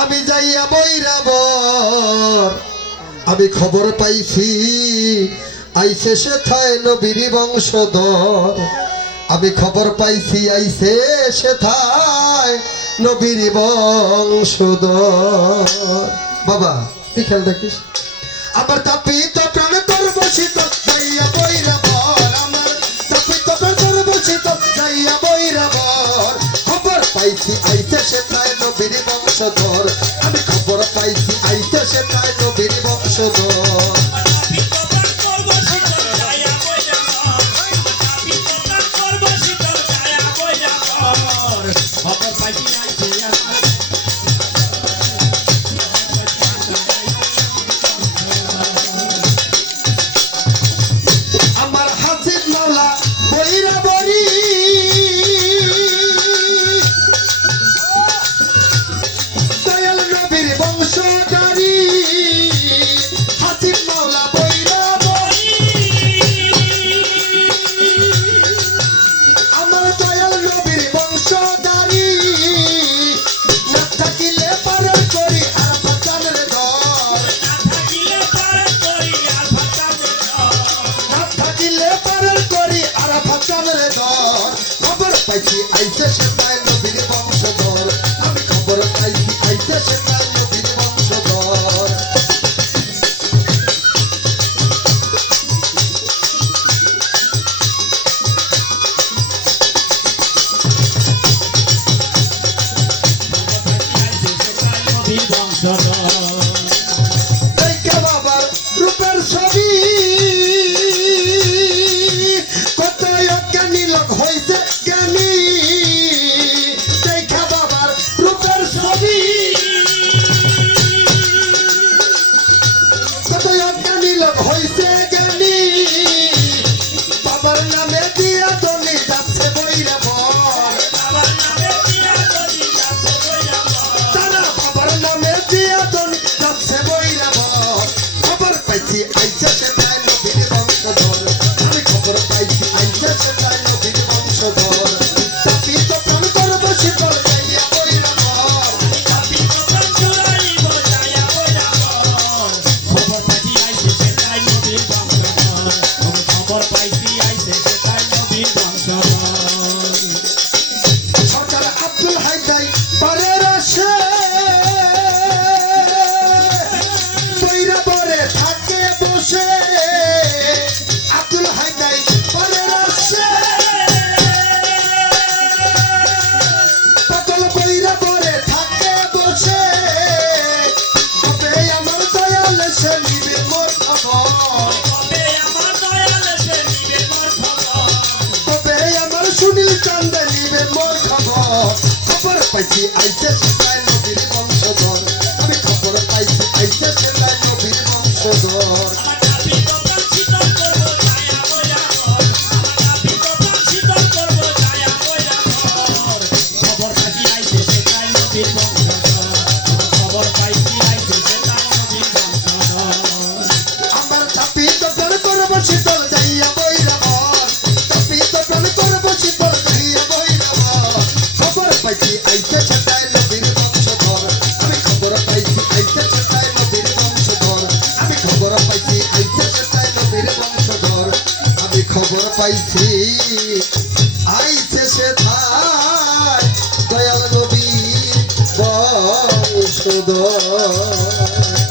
আমি যাইয়া বৈরাবর আমি খবর পাইছি আইছে সেথায় নবীর বংশধর আমি খবর পাইছি আইছে সেথায় নবীর বংশধর বাবা তুই খেয়াল রাখিস আমার তাপিত প্রাণ তোর বসিত যাইয়া বৈরাবর আমার তাপিত প্রাণ তোর বসিত যাইয়া বৈরাবর খবর পাইছি আইছে সেথায় নবীর বংশধর আমি খবর পাইছি আইছে সেথায় নবীর বংশধর পাইছি আইছে সেটাই নবীর বংশধর আমি খবর পাইছি আইছে সেটাই নবীর বংশধর দেখে বাবার রূপের ছবি কত জ্ঞানী লোক হইছে জ্ঞানী দেখা বাবার রূপের ছবি কত জ্ঞানী লোক হইছে জ্ঞানী বাবার নামে দিয়া দনি যাচ্ছে বৈরাবর তারা বাবার নামে দিয়া দনি যাচ্ছে বৈরাবর খবর পাইছি আইছে সেটাই নবীর বংশধর আমি খবর পাইছি আইছে সেটাই নবীর বংশধর তাপিত প্রাণ তোর বসিত যাইয়া বৈরাবর তাপিত প্রাণ চুরাইব যাইয়া বৈরাবর খবর পাইছি আইছে সেটাই নবীর বংশধর খবর পাইছি আইছে সেটাই নবীর বংশধর সরকার আব্দুল হাইদাই পারের আসে বৈরাবরে থাকে বসে আব্দুল হাইদাই পারের আসে পটল বৈরাবরে থাকে বসে তবে আমার দয়াল সে নিবে মোর খবর কবে আমার দয়াল সে নিবে মোর খবর তবে আমার সুনীল চান্দ নিবে মোর খবর খবর পাইছি আইছে সেটাই নবীর বংশধর আমি খবর পাইছি আইছে সেটাই নবীর বংশধর আমার নাপিত প্রাণ শীতল করব ছায়া বৈরাবর আমার নাপিত প্রাণ শীতল করব ছায়া বৈরাবর খবর পাইছি আইছে সেটাই নবীর বংশধর খবর পাইছি আইছে সেটাই নবীর বংশধর আমার তাপিত প্রাণ করব শীতল যাইয়া বৈরাবর তাপিত প্রাণ করব শীতল যাইয়া বৈরাবর খবর পাইছি আইছে সেটাই নবীর বংশধর আমি খবর পাইছি আইছে সেটাই নবীর বংশধর আমি খবর পাইছি আইছে সেটাই নবীর বংশধর আমি খবর পাইছি আইছে সেটাই দয়াল নবীর বংশধর